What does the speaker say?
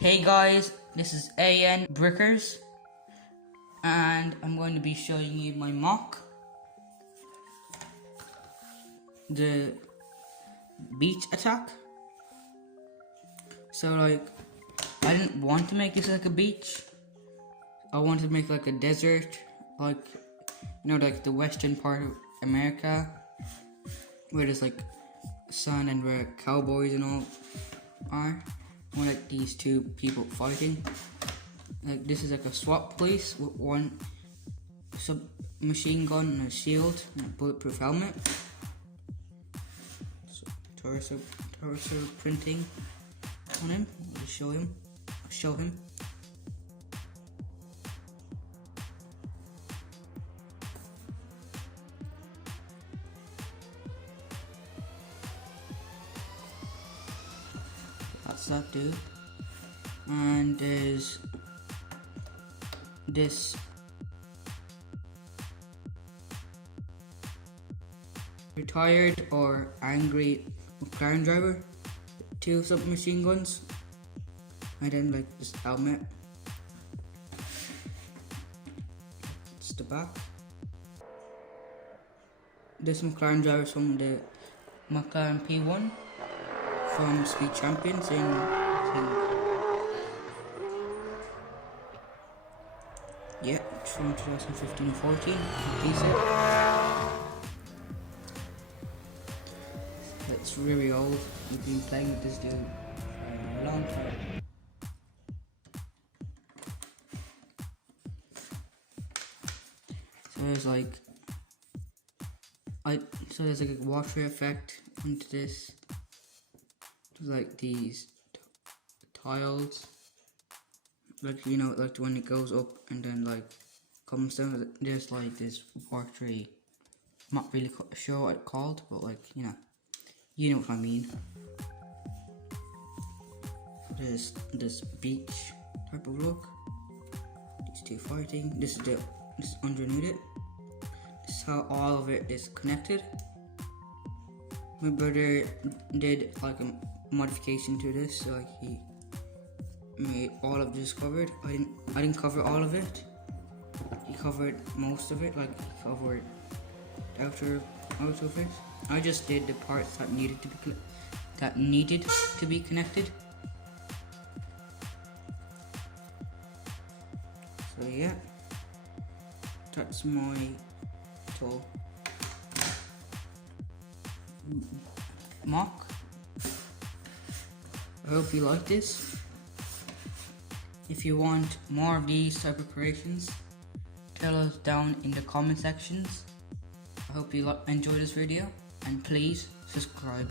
Hey guys, this is AN Brickers and I'm going to be showing you my mock, the beach attack. So I didn't want to make this like a beach. I wanted to make like a desert, like like the western part of America, where there's like sun and where cowboys and all are. More like these two people fighting. Like this is like a SWAT police with one submachine gun and a shield and a bulletproof helmet. So, torso printing on him. I'll just show him. That's that dude. And there's this retired or angry McLaren driver, two submachine guns, and then like this helmet. It's the back. This McLaren driver is from the McLaren P1 from Speed Champions in from 2015-14. It's really old. We've been playing with this dude for a long time. So there's like a water effect onto this. There's like these tiles, like like when it goes up and then like comes down. There's like this watery. I'm not really sure what it's called, but like you know what I mean. There's this beach type of look. These two fighting. This is underneath it. This is how all of it is connected. My brother did like a modification to this, so like he made all of this covered. I didn't cover all of it. He covered most of it, like he covered out of it. I just did the parts that needed to be connected. So yeah, that's my tool mock. I hope you like this. If you want more of these type of creations, tell us down in the comment sections. I hope you enjoyed this video and please subscribe.